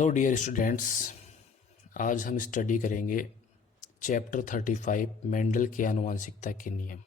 Hello dear students. आज हम study करेंगे चैप्टर 35 मेंडल के आनुवंशिकता के नियम।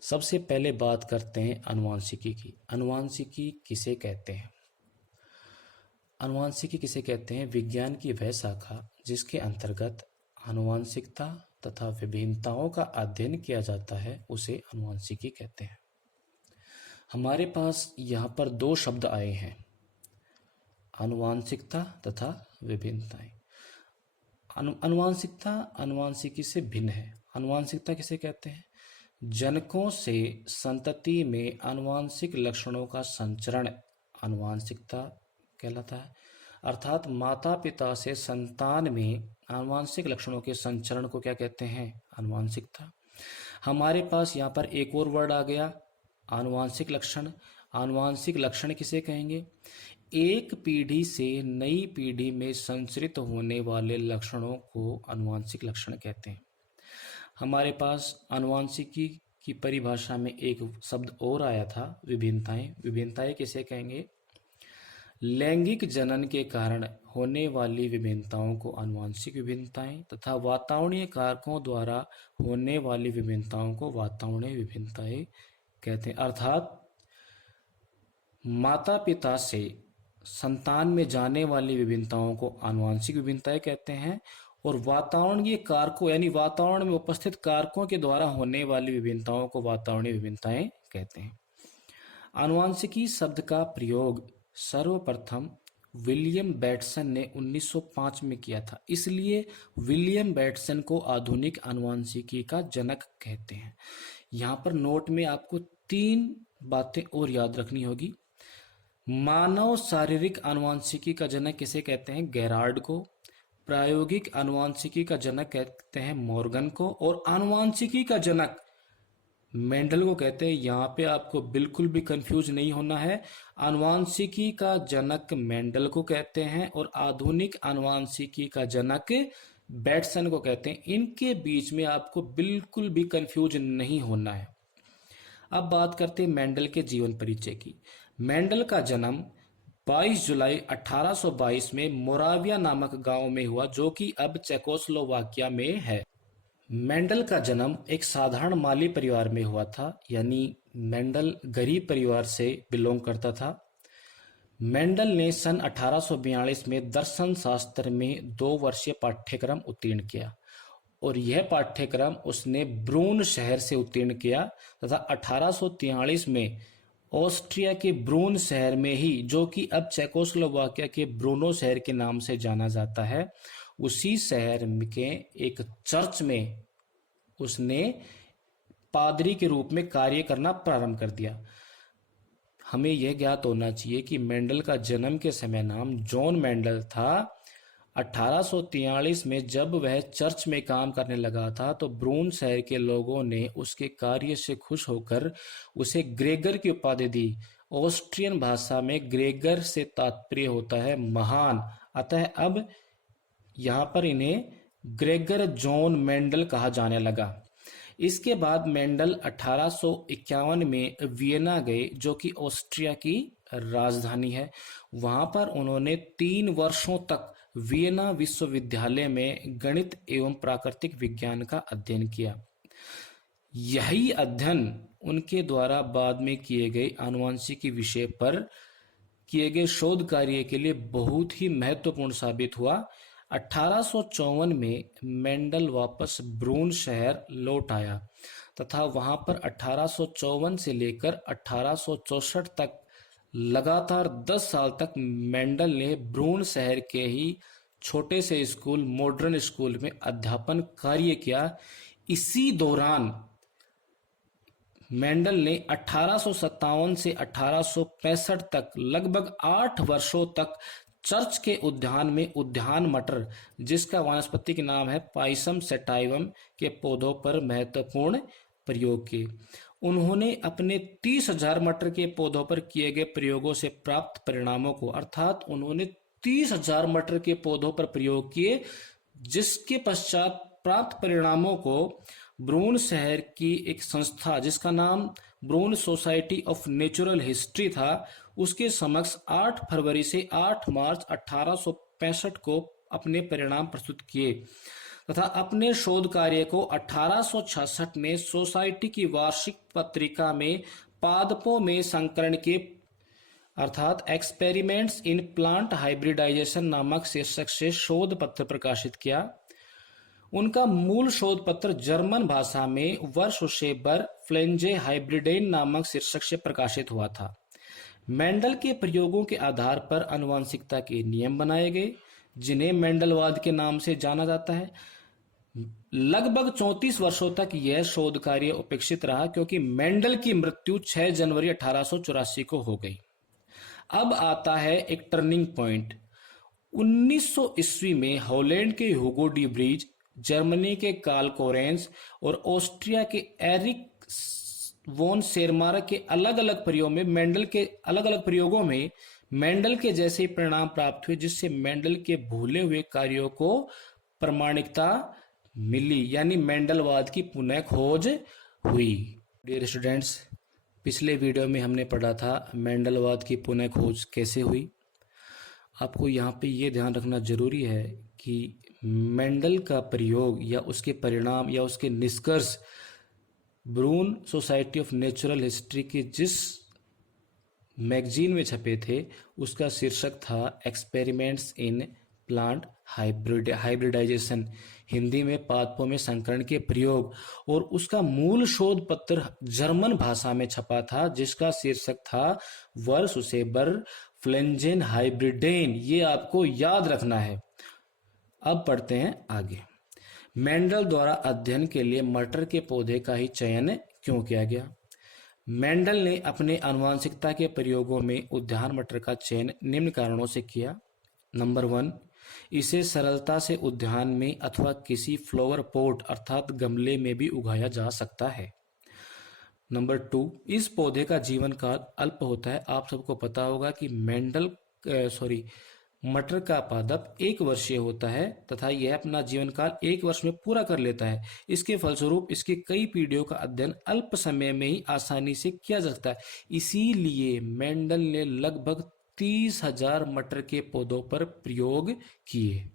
सबसे पहले बात करते हैं आनुवंशिकी की। आनुवंशिकी किसे कहते हैं? आनुवंशिकी किसे कहते हैं? विज्ञान की वह शाखा जिसके अंतर्गत आनुवंशिकता तथा विभिन्नताओं का अध्ययन किया जाता है उसे आनुवंशिकी कहते हैं। हमारे पास यहाँ पर दो शब्द आए हैं, आनुवांशिकता तथा विभिन्नताएं। आनुवांशिकता आनुवांशिकी से भिन्न है। आनुवांशिकता किसे कहते हैं? जनकों से संतति में आनुवांशिक लक्षणों का संचरण आनुवांशिकता कहलाता है। अर्थात माता पिता से संतान में आनुवांशिक लक्षणों के संचरण को क्या कहते हैं? आनुवांशिकता। हमारे पास यहाँ पर एक और वर्ड आ गया, आनुवांशिक लक्षण। आनुवांशिक लक्षण किसे कहेंगे? एक पीढ़ी से नई पीढ़ी में संचरित होने वाले लक्षणों को आनुवांशिक लक्षण कहते हैं। हमारे पास आनुवांशिकी की परिभाषा में एक शब्द और आया था, विभिन्नताएं। विभिन्नताएं किसे कहेंगे? लैंगिक जनन के कारण होने वाली विभिन्नताओं को आनुवांशिक विभिन्नताएं तथा वातावरणीय कारकों द्वारा होने वाली विभिन्नताओं को वातावरणीय विभिन्नताएं कहते हैं। अर्थात माता पिता से संतान में जाने वाली विभिन्नताओं को आनुवांशिक विभिन्नताएं कहते हैं और वातावरणीय कारकों यानी वातावरण में उपस्थित कारकों के द्वारा होने वाली विभिन्नताओं को वातावरणीय विभिन्नताएं कहते हैं। आनुवांशिकी शब्द का प्रयोग सर्वप्रथम विलियम बेटसन ने 1905 में किया था, इसलिए विलियम बेटसन को आधुनिक आनुवांशिकी का जनक कहते हैं। यहाँ पर नोट में आपको 3 बातें और याद रखनी होगी। मानव शारीरिक आनुवांशिकी का जनक किसे कहते हैं? गेरार्ड को। प्रायोगिक आनुवांशिकी का जनक कहते हैं मॉर्गन को। और आनुवांशिकी का जनक मेंडल को कहते हैं। यहाँ पे आपको बिल्कुल भी कंफ्यूज नहीं होना है। आनुवांशिकी का जनक मेंडल को कहते हैं और आधुनिक आनुवांशिकी का जनक बेटसन को कहते हैं। इनके बीच में आपको बिल्कुल भी कंफ्यूज नहीं होना है। अब बात करते हैं मेंडल के जीवन परिचय की। मेंडल का जन्म 22 जुलाई 1822 में मोराविया नामक गांव में हुआ, जो कि अब चेकोस्लोवाकिया में है। मेंडल का जन्म एक साधारण माली परिवार में हुआ था, यानी मेंडल गरीब परिवार से बिलोंग करता था। मेंडल ने सन 1842 में दर्शन शास्त्र में 2 वर्षीय पाठ्यक्रम उत्तीर्ण किया और यह पाठ्यक्रम उसने ब्रून शहर से उत्तीर्ण किया तथा 1843 में ऑस्ट्रिया के ब्रून शहर में ही, जो कि अब चेकोस्लोवाकिया के ब्रूनो शहर के नाम से जाना जाता है, उसी शहर के एक चर्च में उसने पादरी के रूप में कार्य करना प्रारंभ कर दिया। हमें यह ज्ञात होना चाहिए कि मेंडल का जन्म के समय नाम जॉन मेंडल था। 1843 में जब वह चर्च में काम करने लगा था तो ब्रून शहर के लोगों ने उसके कार्य से खुश होकर उसे ग्रेगर की उपाधि दी। ऑस्ट्रियन भाषा में ग्रेगर से तात्पर्य होता है महान, अतः अब यहाँ पर इन्हें ग्रेगर जॉन मेंडल कहा जाने लगा। इसके बाद मेंडल 1851 में वियना गए, जो कि ऑस्ट्रिया की राजधानी है। वहां पर उन्होंने 3 वर्षों तक वियना विश्वविद्यालय में गणित एवं प्राकृतिक विज्ञान का अध्ययन किया। यही अध्ययन उनके द्वारा बाद में किए गए आनुवंशिकी विषय पर किए गए शोध कार्य के लिए बहुत ही महत्वपूर्ण साबित हुआ। 1854 में मेंडल वापस ब्रून शहर लौट आया तथा वहां पर 1854 से लेकर 1864 तक लगातार 10 साल तक मेंडल ने ब्रून शहर के ही छोटे से स्कूल मॉडर्न स्कूल में अध्यापन कार्य किया। इसी दौरान मेंडल ने 1857 से 1865 तक लगभग 8 वर्षों तक चर्च के उद्यान में उद्यान मटर, जिसका वानस्पतिक नाम है पाइसम सेटाइवम, के पौधों पर महत्वपूर्ण प्रयोग किए। उन्होंने अपने 30,000 मटर के पौधों पर किए गए प्रयोगों से प्राप्त परिणामों को, अर्थात उन्होंने 30,000 मटर के पौधों पर प्रयोग किए, जिसके पश्चात प्राप्त परिणामों को ब्रून शहर की एक संस्था जिसका नाम ब्रून सोसाइटी ऑफ नेचुरल हिस्ट्री था, उसके समक्ष 8 फरवरी से 8 मार्च 1865 को अपने परिणाम प्रस्तुत किए तथा अपने शोध कार्य को 1866 में सोसाइटी की वार्षिक पत्रिका में पादपों में संकरण के अर्थात एक्सपेरिमेंट्स इन प्लांट हाइब्रिडाइजेशन नामक शीर्षक से शोध पत्र प्रकाशित किया। उनका मूल शोध पत्र जर्मन भाषा में वर्षोसेबर फ्लेंजे हाइब्रिडेन नामक शीर्षक से प्रकाशित हुआ था। मेंडल के प्रयोगों के आधार पर आनुवंशिकता के नियम बनाए गए, जिन्हें मेंडलवाद के नाम से जाना जाता है। लगभग 34 वर्षों तक यह शोध कार्य उपेक्षित रहा, क्योंकि मेंडल की मृत्यु 6 जनवरी 1884 को हो गई। अब आता है एक टर्निंग पॉइंट। 1900 ईस्वी में हॉलैंड के ह्यूगो डी ब्रीज, जर्मनी के कार्ल कोरेंस और ऑस्ट्रिया के एरिक वॉन शेरमार्क के अलग अलग प्रयोगों में मेंडल के जैसे परिणाम प्राप्त हुए, जिससे मेंडल के भूले हुए कार्यों को प्रामाणिकता मिली, यानी मेंडलवाद की पुनः खोज हुई। डियर स्टूडेंट्स, पिछले वीडियो में हमने पढ़ा था मेंडलवाद की पुनः खोज कैसे हुई। आपको यहाँ पे ये ध्यान रखना जरूरी है कि मेंडल का प्रयोग या उसके परिणाम या उसके निष्कर्ष Brunn society of natural history के जिस मैगजीन में छपे थे, उसका शीर्षक था experiments in plant hybridization, Hindi में पादपों में संकरण के प्रयोग, और उसका मूल शोध पत्र जर्मन भाषा में छपा था, जिसका शीर्षक था वर्षसेबर फ्लेंजेन हाइब्रिडेन। ये आपको याद रखना है। अब पढ़ते हैं आगे। मेंडल द्वारा अध्ययन के लिए मटर के पौधे का ही चयन क्यों किया गया? मेंडल ने अपने आनुवंशिकता के प्रयोगों में उद्यान मटर का चयन निम्न कारणों से किया। नंबर 1, इसे सरलता से उद्यान में अथवा किसी फ्लावर पॉट अर्थात गमले में भी उगाया जा सकता है। नंबर 2, इस पौधे का जीवन काल अल्प होता है। आप सबको पता होगा कि मटर का पादप 1 वर्षीय होता है तथा यह अपना जीवन काल 1 वर्ष में पूरा कर लेता है। इसके फलस्वरूप इसकी कई पीढ़ियों का अध्ययन अल्प समय में ही आसानी से किया जा सकता है। इसीलिए मेंडल ने लगभग 30,000 मटर के पौधों पर प्रयोग किए।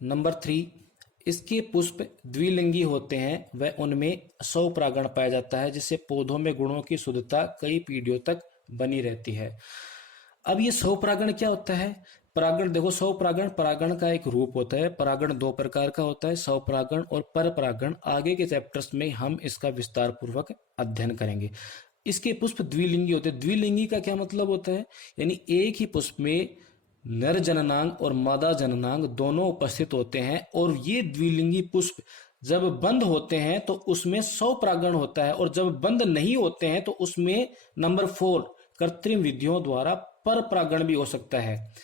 नंबर 3, इसके पुष्प द्विलिंगी होते हैं, वह उनमें स्वपरागण पाया जाता है, जिससे पौधों में गुणों की शुद्धता कई पीढ़ियों तक बनी रहती है। अब ये स्वपरागण क्या होता है? परागण देखो, स्वपरागण परागण का एक रूप होता है। परागण 2 प्रकार का होता है, स्वपरागण और परपरागण। आगे के चैप्टर्स में हम इसका विस्तार पूर्वक अध्ययन करेंगे। इसके पुष्प द्विलिंगी होते हैं। द्विलिंगी का क्या मतलब होता है? यानी एक ही पुष्प में नर जननांग और मादा जननांग दोनों उपस्थित होते हैं, और ये द्विलिंगी पुष्प जब बंद होते हैं तो उसमें स्वपरागण होता है, और जब बंद नहीं होते हैं तो उसमें नंबर 4 कृत्रिम विधियों द्वारा परपरागण भी हो सकता है।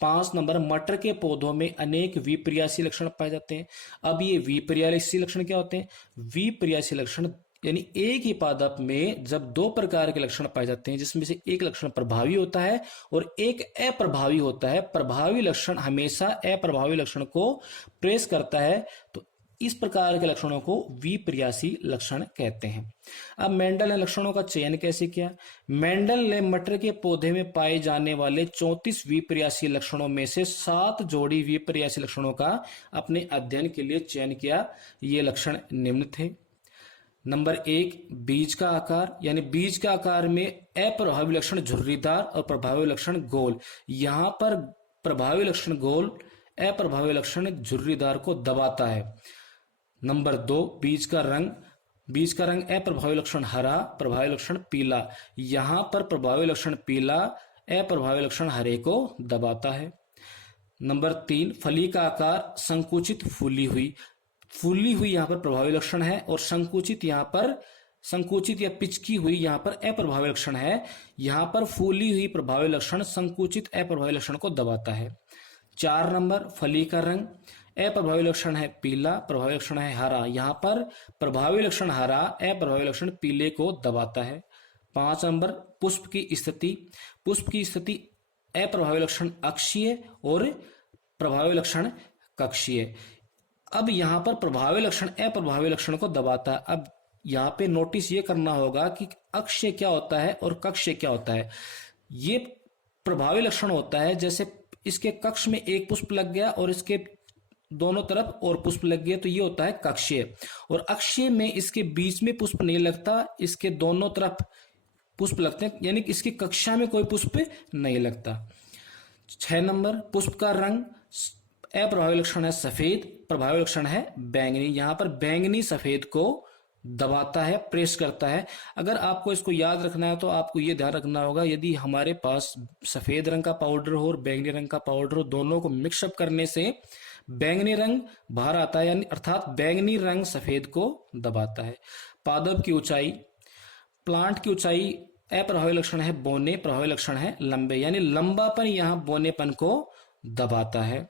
5 नंबर, मटर के पौधों में अनेक विपर्यासी लक्षण पाए जाते हैं। अब ये विपर्यासी लक्षण क्या होते हैं? विपर्यासी लक्षण यानी एक ही पादप में जब 2 प्रकार के लक्षण पाए जाते हैं, जिसमें से एक लक्षण प्रभावी होता है और एक अप्रभावी होता है। प्रभावी लक्षण हमेशा अप्रभावी लक्षण को प्रेस करता है, तो इस प्रकार के लक्षणों को विपर्यासी लक्षण कहते हैं। अब मेंडल ने लक्षणों का चयन कैसे किया? मेंडल ने मटर के पौधे में पाए जाने वाले 34 विपर्यासी लक्षणों में से 7 जोड़ी विपर्यासी लक्षणों का अपने अध्ययन के लिए चयन किया। ये लक्षण निम्न थे। नंबर 1, बीज का आकार, यानी बीज का आकार में अप्रभावी लक्षण झुर्रीदार और प्रभावी लक्षण गोल। यहां पर प्रभावी लक्षण गोल, अप्रभावी लक्षण झुर्रीदार को दबाता है। नंबर 2, बीज का रंग अप्रभावी लक्षण हरा, प्रभावी लक्षण पीला। यहां पर प्रभावी लक्षण पीला, अप्रभावी लक्षण हरे को दबाता है। नंबर 3, फली का आकार संकुचित फूली हुई यहां पर प्रभावी लक्षण है, और संकुचित या पिचकी हुई यहां पर अप्रभावी लक्षण है। यहां पर फूली हुई प्रभावी लक्षण संकुचित अप्रभावी लक्षण को दबाता है। 4 नंबर, फली का रंग, अप्रभावी लक्षण है पीला, प्रभावी लक्षण है हरा। यहां पर प्रभावी लक्षण हरा, अप्रभावी लक्षण पीले को दबाता है। 5 नंबर, पुष्प की स्थिति अप्रभावी लक्षण अक्षीय और प्रभावी लक्षण कक्षीय। अब यहाँ पर प्रभावी लक्षण अप्रभावी लक्षण को दबाता है। अब यहाँ पे नोटिस ये करना होगा कि अक्षय क्या होता है और कक्षय क्या होता है। ये प्रभावी लक्षण होता है जैसे इसके कक्ष में एक पुष्प लग गया और इसके दोनों तरफ और पुष्प लग गए, तो ये होता है कक्षीय। और अक्षीय में इसके बीच में पुष्प नहीं लगता, इसके दोनों तरफ पुष्प लगते हैं, यानी कि इसकी कक्षा में कोई पुष्प नहीं लगता। 6 नंबर, पुष्प का रंग अप्रभावी लक्षण है सफेद, प्रभावी लक्षण है बैंगनी। यहां पर बैंगनी सफेद को दबाता है, प्रेस करता है। अगर आपको इसको याद रखना है तो आपको ये ध्यान रखना होगा, यदि हमारे पास सफेद रंग का पाउडर हो और बैंगनी रंग का पाउडर हो, दोनों को मिक्सअप करने से बैंगनी रंग बाहर आता है, यानी अर्थात बैंगनी रंग सफेद को दबाता है। पादप की ऊंचाई, प्लांट की ऊंचाई अप्रभावी लक्षण है बोने, प्रभावी लक्षण है लंबे, यानी लंबापन यहां बोनेपन को दबाता है।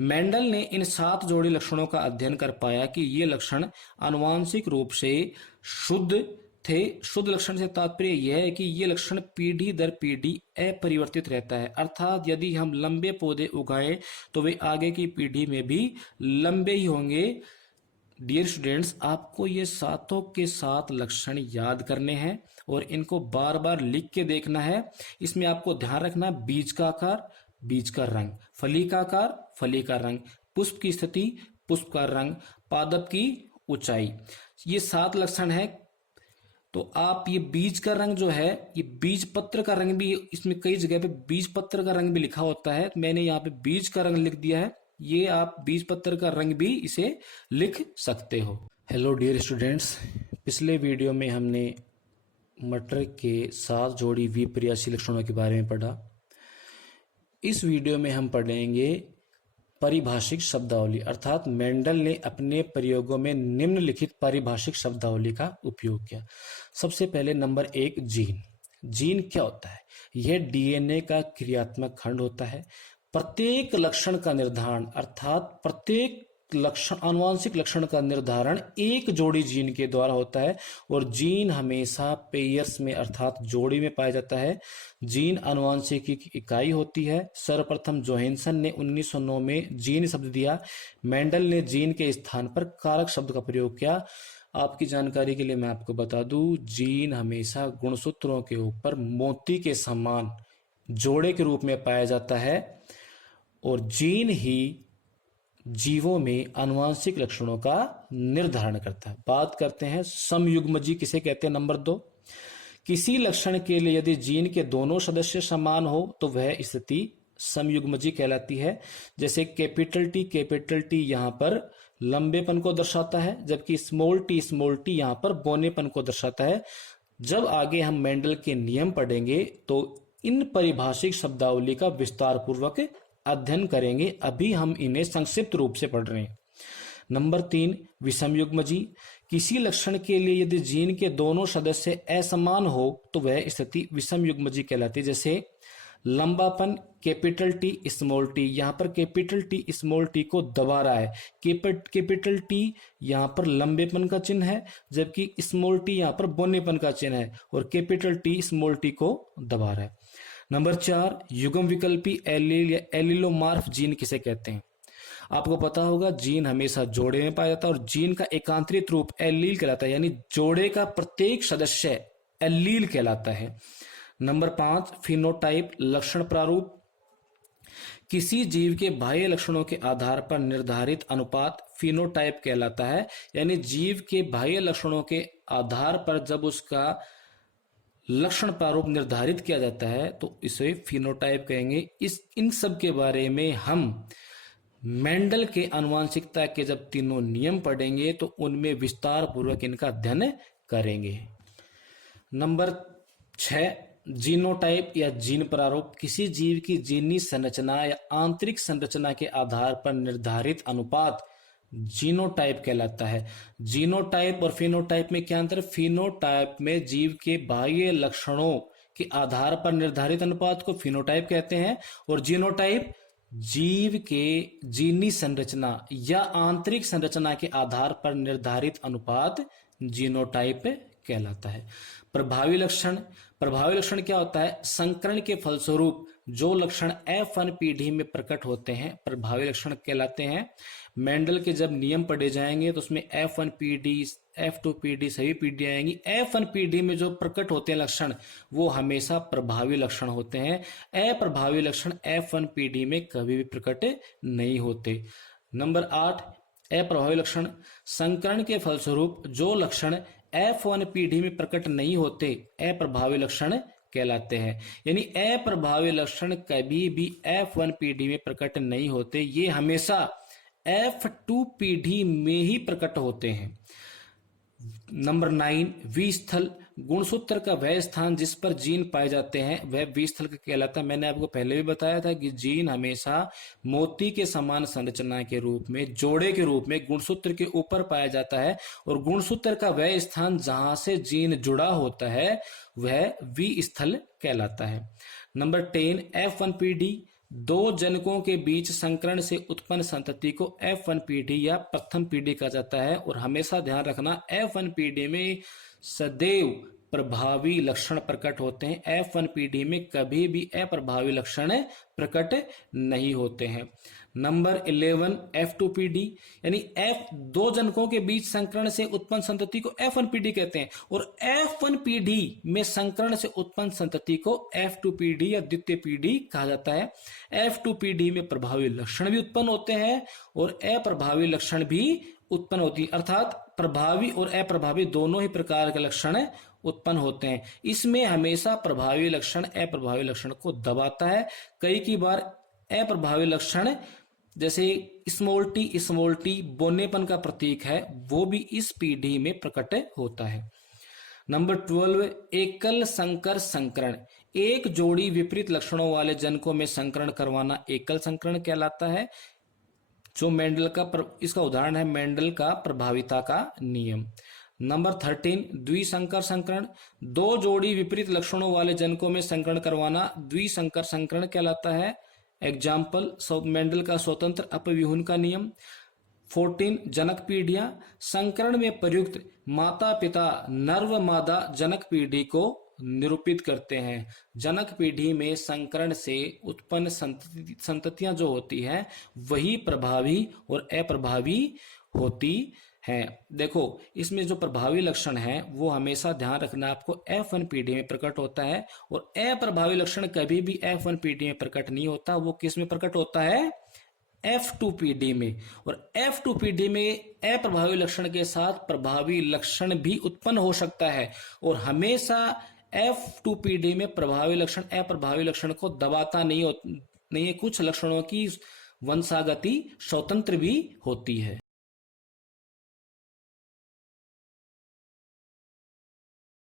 मेंडल ने इन 7 जोड़ी लक्षणों का अध्ययन कर पाया कि ये लक्षण आनुवांशिक रूप से शुद्ध थे। शुद्ध लक्षण से तात्पर्य यह है कि ये लक्षण पीढ़ी दर पीढ़ी अपरिवर्तित रहता है, अर्थात यदि हम लंबे पौधे उगाएं तो वे आगे की पीढ़ी में भी लंबे ही होंगे। डियर स्टूडेंट्स, आपको ये सातों के 7 लक्षण याद करने हैं और इनको बार बार लिख के देखना है। इसमें आपको ध्यान रखना है बीज का आकार, बीज का रंग, फली का आकार, फली का रंग, पुष्प की स्थिति, पुष्प का रंग, पादप की ऊंचाई, ये 7 लक्षण है। तो आप ये बीज का रंग जो है, ये बीज पत्र का रंग भी, इसमें कई जगह पे बीज पत्र का रंग भी लिखा होता है, मैंने यहाँ पे बीज का रंग लिख दिया है। ये आप बीज पत्र का रंग भी इसे लिख सकते हो। हेलो डियर स्टूडेंट्स, पिछले वीडियो में हमने मटर के 7 जोड़ी विपर्यासी लक्षणों के बारे में पढ़ा। इस वीडियो में हम पढ़ेंगे पारिभाषिक शब्दावली, अर्थात मेंडल ने अपने प्रयोगों में निम्नलिखित पारिभाषिक शब्दावली का उपयोग किया। सबसे पहले नंबर 1, जीन। जीन क्या होता है? यह डीएनए का क्रियात्मक खंड होता है। प्रत्येक लक्षण का निर्धारण, अर्थात प्रत्येक लक्षण, आनुवांशिक लक्षण का निर्धारण एक जोड़ी जीन के द्वारा होता है और जीन हमेशा पेयर्स में अर्थात जोड़ी में पाया जाता है। जीन आनुवांशिकी की इकाई होती है। सर्वप्रथम जोहानसन ने 1909 में जीन शब्द दिया। मेंडल ने जीन के स्थान पर कारक शब्द का प्रयोग किया। आपकी जानकारी के लिए मैं आपको बता दूं, जीन हमेशा गुणसूत्रों के ऊपर मोती के समान जोड़े के रूप में पाया जाता है और जीन ही जीवों में आनुवांशिक लक्षणों का निर्धारण करता है। बात करते हैं समयुग्मजी किसे कहते हैं। नंबर 2, किसी लक्षण के लिए यदि जीन के दोनों सदस्य समान हो तो वह स्थिति समयुग्मजी कहलाती है। जैसे कैपिटल टी यहां पर लंबेपन को दर्शाता है, जबकि स्मॉल टी यहां पर बोनेपन को दर्शाता है। जब आगे हम मेंडल के नियम पढ़ेंगे तो इन परिभाषिक शब्दावली का विस्तार पूर्वक अध्ययन करेंगे, अभी हम इन्हें संक्षिप्त रूप से पढ़ रहे हैं। नंबर 3, विषमयुग्मजी। किसी लक्षण के लिए यदि जीन के दोनों सदस्य असमान हो तो वह स्थिति विषमयुग्मजी कहलाती है। जैसे लंबापन कैपिटल टी स्मॉल टी, यहां पर कैपिटल टी स्मॉल टी को दबा रहा है। कैपिटल टी यहां पर लंबेपन का चिन्ह है, जबकि स्मॉल टी यहां पर बोनेपन का चिन्ह है और कैपिटल टी स्मॉल टी को दबा रहा है। नंबर 4, युग्म विकल्पी एलील या एलिलोमार्फ जीन किसे कहते हैं। आपको पता होगा जीन हमेशा जोड़े में पाया जाता है और जीन का एकांतरित रूप एलील कहलाता है, यानी जोड़े का प्रत्येक सदस्य एलील कहलाता है। नंबर 5, फिनोटाइप लक्षण प्रारूप। किसी जीव के बाह्य लक्षणों के आधार पर निर्धारित अनुपात फिनोटाइप कहलाता है, यानी जीव के बाह्य लक्षणों के आधार पर जब उसका लक्षण प्रारूप निर्धारित किया जाता है तो इसे फिनोटाइप कहेंगे। इन सब के बारे में हम मेंडल के आनुवांशिकता के जब तीनों नियम पढ़ेंगे तो उनमें विस्तार पूर्वक इनका अध्ययन करेंगे। नंबर 6, जीनोटाइप या जीन प्रारूप। किसी जीव की जीनी संरचना या आंतरिक संरचना के आधार पर निर्धारित अनुपात जीनोटाइप कहलाता है। जीनोटाइप और फिनोटाइप में क्या अंतर? फिनोटाइप में जीव के बाह्य लक्षणों के आधार पर निर्धारित अनुपात को फिनोटाइप कहते हैं और जीनोटाइप जीव के जीनी संरचना या आंतरिक संरचना के आधार पर निर्धारित अनुपात जीनोटाइप कहलाता है। प्रभावी लक्षण, प्रभावी लक्षण क्या होता है? संकरण के फलस्वरूप जो लक्षण F1PD में प्रकट होते हैं प्रभावी लक्षण कहलाते हैं। मेंडल के जब नियम पढ़े जाएंगे तो उसमें F1PD, F2PD सभी पीडी आएंगी। F1PD में जो प्रकट होते हैं लक्षण वो हमेशा प्रभावी लक्षण होते हैं। अप्रभावी लक्षण F1PD में कभी भी प्रकट नहीं होते। नंबर 8, अप्रभावी लक्षण, संकरण के फलस्वरूप जो लक्षण F1PD में प्रकट नहीं होते अप्रभावी लक्षण कहलाते हैं। यानी अप्रभावी लक्षण कभी भी F1PD में प्रकट नहीं होते, ये हमेशा F2PD में ही प्रकट होते हैं। नंबर 9, विस्थल, गुणसूत्र का वह स्थान जिस पर जीन पाए जाते हैं वह विस्थल का कहलाता है। मैंने आपको पहले भी बताया था कि जीन हमेशा मोती के समान संरचना के रूप में, जोड़े के रूप में गुणसूत्र के ऊपर पाया जाता है और गुणसूत्र का वह स्थान जहां से जीन जुड़ा होता है वह विस्थल कहलाता है। नंबर 10, F1PD, दो जनकों के बीच संकरण से उत्पन्न संतति को F1PD या प्रथम पीढ़ी कहा जाता है। और हमेशा ध्यान रखना F1PD में सदैव प्रभावी लक्षण प्रकट होते हैं, F1PD में कभी भी अप्रभावी लक्षण प्रकट नहीं होते हैं। नंबर 11, F2PD, यानी दो जनकों के बीच संकरण से उत्पन्न संतति को F1PD कहते हैं और F1PD में संकरण से उत्पन्न संतति को F2PD या द्वितीय पीढ़ी कहा जाता है। F2PD में प्रभावी लक्षण भी उत्पन्न होते हैं और अप्रभावी लक्षण भी उत्पन्न होती है, अर्थात प्रभावी और अप्रभावी दोनों ही प्रकार के लक्षण उत्पन्न होते हैं। इसमें हमेशा प्रभावी लक्षण अप्रभावी लक्षण को दबाता है। कई की बार अप्रभावी लक्षण जैसे स्मॉल टी बोनेपन का प्रतीक है वो भी इस पीढ़ी में प्रकट होता है। नंबर 12, एकल संकर संकरण, एक जोड़ी विपरीत लक्षणों वाले जनकों में संकरण करवाना एकल संकरण कहलाता है। जो मेंडल का इसका उदाहरण है मेंडल का प्रभाविता का नियम। नंबर 13, द्विसंकर संकरण, दो जोड़ी विपरीत लक्षणों वाले जनकों में संकरण करवाना द्विसंकर संकरण कहलाता है। एग्जाम्पल मेंडल का स्वतंत्र अपव्यूहन का नियम। 14, जनक पीढ़ियां, संकरण में प्रयुक्त माता पिता नर व मादा जनक पीढ़ी को निरूपित करते हैं। जनक पीढ़ी में संकरण से उत्पन्न संततियां जो होती हैं वही प्रभावी और अप्रभावी होती हैं। देखो इसमें जो प्रभावी लक्षण है वो हमेशा ध्यान रखना आपको F1PD में प्रकट होता है और अप्रभावी लक्षण कभी भी F1PD में प्रकट नहीं होता, वो किस में प्रकट होता है? F2PD में। और F2PD में अप्रभावी लक्षण के साथ प्रभावी लक्षण भी उत्पन्न हो सकता है और हमेशा F2PD में प्रभावी लक्षण अप्रभावी लक्षण को दबाता नहीं है। कुछ लक्षणों की वंशागति स्वतंत्र भी होती है।